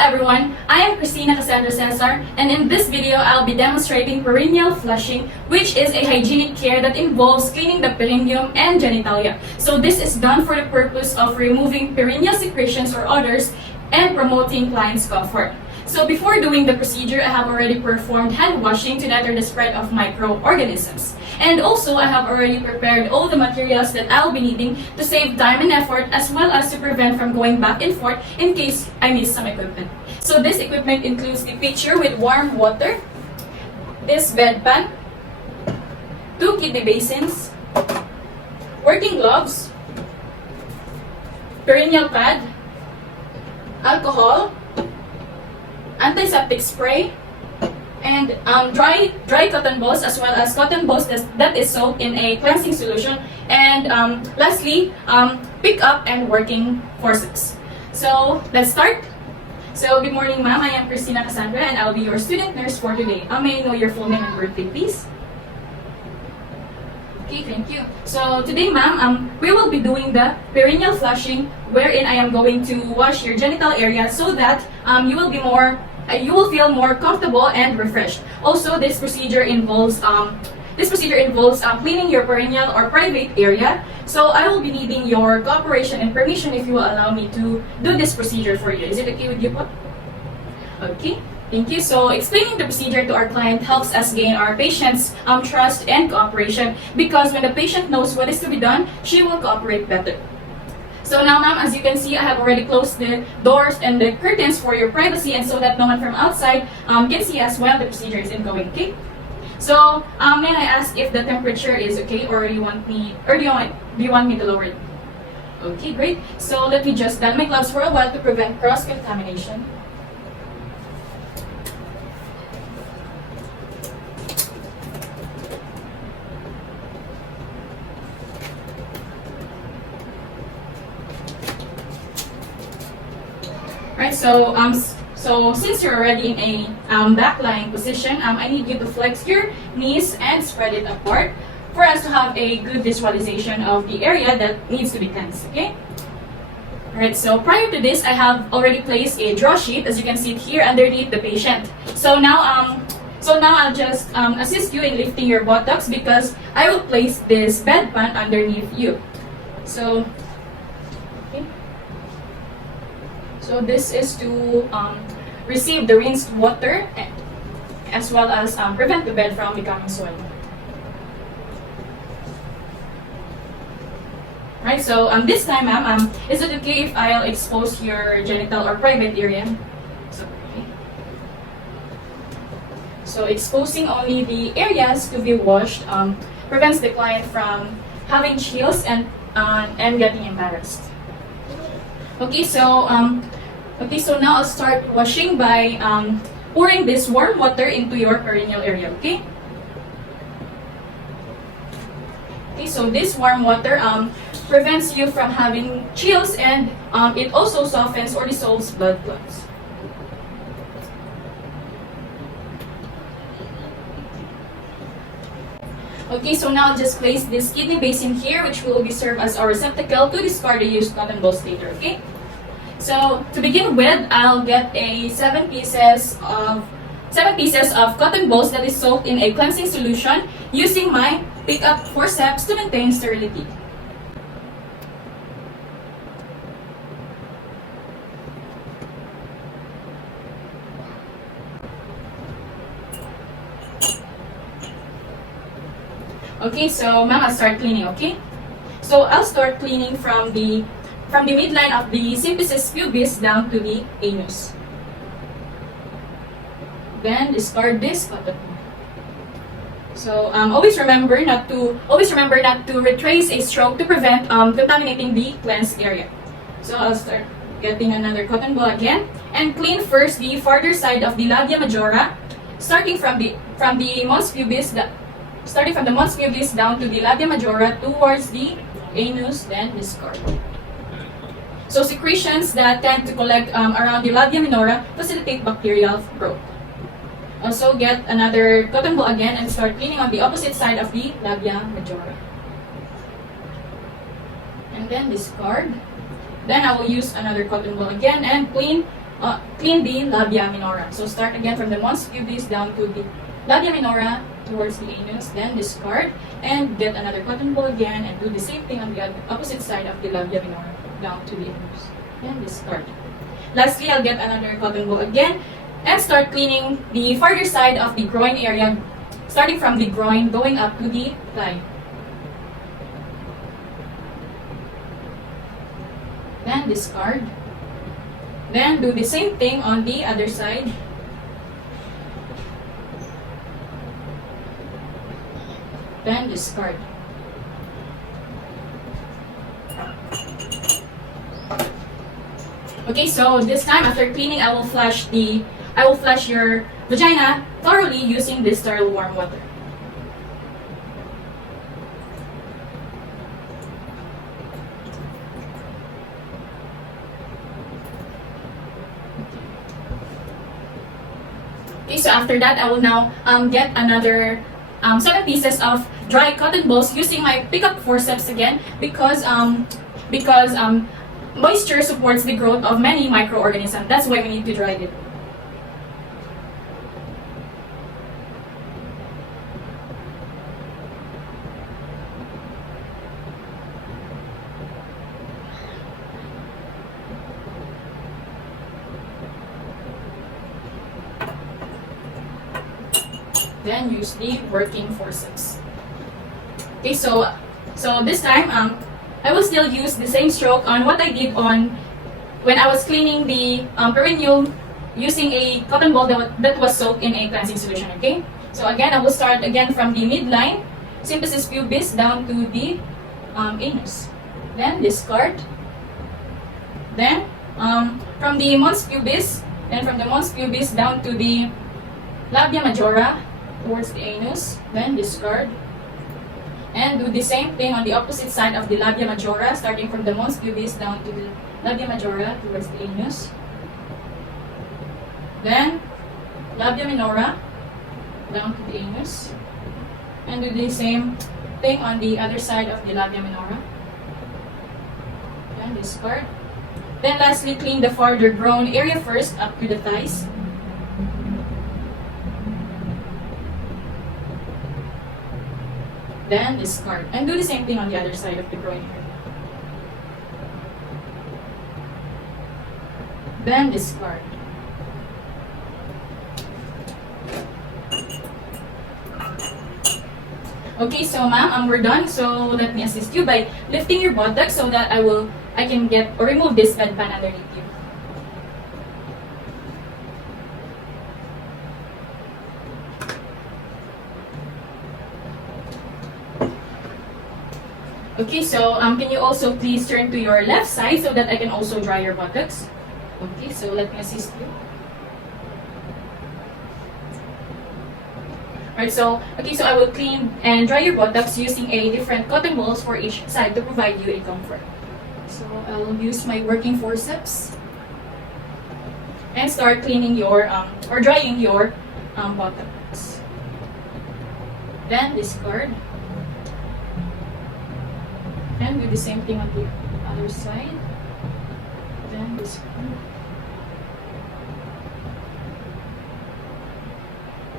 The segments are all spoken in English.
everyone, I am Christina Cassandra Cesar, and in this video I'll be demonstrating perineal flushing, which is a hygienic care that involves cleaning the perineum and genitalia. So this is done for the purpose of removing perineal secretions or odors and promoting client's comfort. So before doing the procedure, I have already performed hand washing to deter the spread of microorganisms. And also, I have already prepared all the materials that I'll be needing to save time and effort, as well as to prevent from going back and forth in case I miss some equipment. So this equipment includes the pitcher with warm water, this bedpan, 2 kidney basins, working gloves, perineal pad, alcohol, antiseptic spray, and dry cotton balls, as well as cotton balls that is soaked in a cleansing solution, and lastly, pick up and working forceps. So let's start. So good morning, ma'am. I am Christina Cassandra, and I'll be your student nurse for today. May I know your full name and birthday, please? Okay, thank you. So today, ma'am, we will be doing the perineal flushing, wherein I am going to wash your genital area so that you will feel more comfortable and refreshed. Also, this procedure involves cleaning your perineal or private area. So I will be needing your cooperation and permission if you will allow me to do this procedure for you. Is it okay with you, po? Okay. Thank you. So explaining the procedure to our client helps us gain our patient's trust and cooperation, because when the patient knows what is to be done, she will cooperate better. So now, ma'am, as you can see, I have already closed the doors and the curtains for your privacy, and so that no one from outside can see us while the procedure is ongoing. Okay. So may I ask if the temperature is okay, or do you want me to lower it? Okay, great. So let me just don my gloves for a while to prevent cross contamination. Right, so since you're already in a back-lying position, I need you to flex your knees and spread it apart for us to have a good visualization of the area that needs to be cleansed, okay? Alright, so prior to this, I have already placed a draw sheet, as you can see it here, underneath the patient. So now I'll just assist you in lifting your buttocks, because I will place this bedpan underneath you. So this is to receive the rinsed water, as well as prevent the bed from becoming soiled. Right, so this time, ma'am, is it okay if I'll expose your genital or private area? So exposing only the areas to be washed prevents the client from having chills and getting embarrassed. Okay, so now I'll start washing by pouring this warm water into your perineal area, okay? Okay, so this warm water prevents you from having chills, and it also softens or dissolves blood clots. Okay, so now I'll just place this kidney basin here, which will be served as our receptacle to discard the used cotton balls later, okay? So to begin with, I'll get a 7 pieces of cotton balls that is soaked in a cleansing solution, using my pick-up forceps to maintain sterility. Okay, so ma'am, I'll start cleaning, okay? So I'll start cleaning from the midline of the symphysis pubis down to the anus. Then discard this cotton. So always remember not to retrace a stroke to prevent contaminating the cleansed area. So I'll start getting another cotton ball again, and clean first the farther side of the labia majora, starting from the mons pubis down to the labia majora towards the anus, then discard. So secretions that tend to collect around the labia minora facilitate bacterial growth. Also get another cotton ball again and start cleaning on the opposite side of the labia majora. And then discard. Then I will use another cotton ball again and clean clean the labia minora. So start again from the mons pubis down to the labia minora towards the anus, then discard and get another cotton ball again and do the same thing on the opposite side of the labia minora down to the anus, then discard. Lastly, I'll get another cotton ball again and start cleaning the farther side of the groin area, starting from the groin going up to the thigh. Then discard. Then do the same thing on the other side. Then discard. Okay, so this time after cleaning, I will flush your vagina thoroughly using this sterile warm water. Okay, so after that, I will now get another 7 pieces of dry cotton balls using my pickup forceps again because moisture supports the growth of many microorganisms. That's why we need to dry it. Then use the working forceps. Okay, so this time I will still use the same stroke on what I did on when I was cleaning the perineal using a cotton ball that was soaked in a cleansing solution. Okay, so again I will start again from the midline, symphysis pubis down to the anus, then discard. Then from the mons pubis, then from the mons pubis down to the labia majora towards the anus, then discard. And do the same thing on the opposite side of the labia majora, starting from the mons pubis down to the labia majora towards the anus. Then labia minora down to the anus. And do the same thing on the other side of the labia minora. Then discard. Then lastly, clean the farther groin area first up to the thighs. Then discard. And do the same thing on the other side of the groin area. Then discard. Okay, so ma'am, we're done. So let me assist you by lifting your buttocks so that I can get or remove this bedpan underneath you. Okay, so can you also please turn to your left side so that I can also dry your buttocks? Okay, so let me assist you. Alright, so I will clean and dry your buttocks using a different cotton balls for each side to provide you a comfort. So I'll use my working forceps and start cleaning your or drying your buttocks. Then discard. And do the same thing on the other side. Then discard.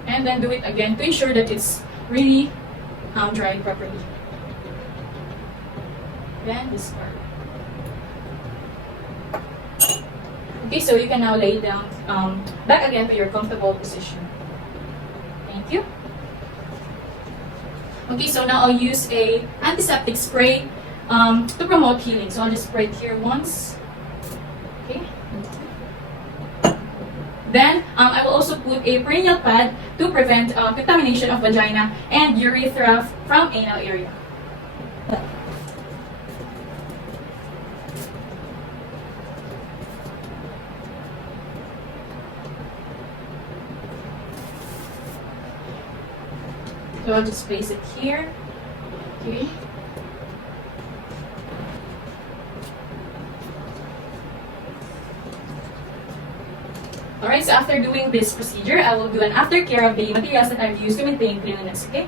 And then do it again to ensure that it's really dried properly. Then discard. Okay, so you can now lay down back again to your comfortable position. Thank you. Okay, so now I'll use a antiseptic spray to promote healing. So I'll just spray it here once. Okay. Then I will also put a perineal pad to prevent contamination of vagina and urethra from anal area. So I'll just place it here. Okay. Alright, so after doing this procedure, I will do an aftercare of the materials that I've used to maintain cleanliness, okay?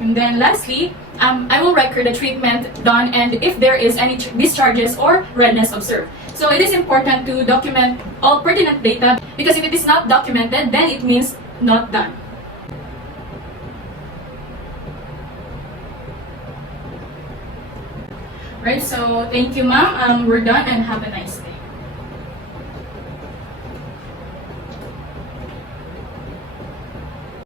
And then lastly, I will record the treatment done and if there is any discharges or redness observed. So it is important to document all pertinent data because if it is not documented, then it means not done. Right, so thank you, ma'am. We're done and have a nice day.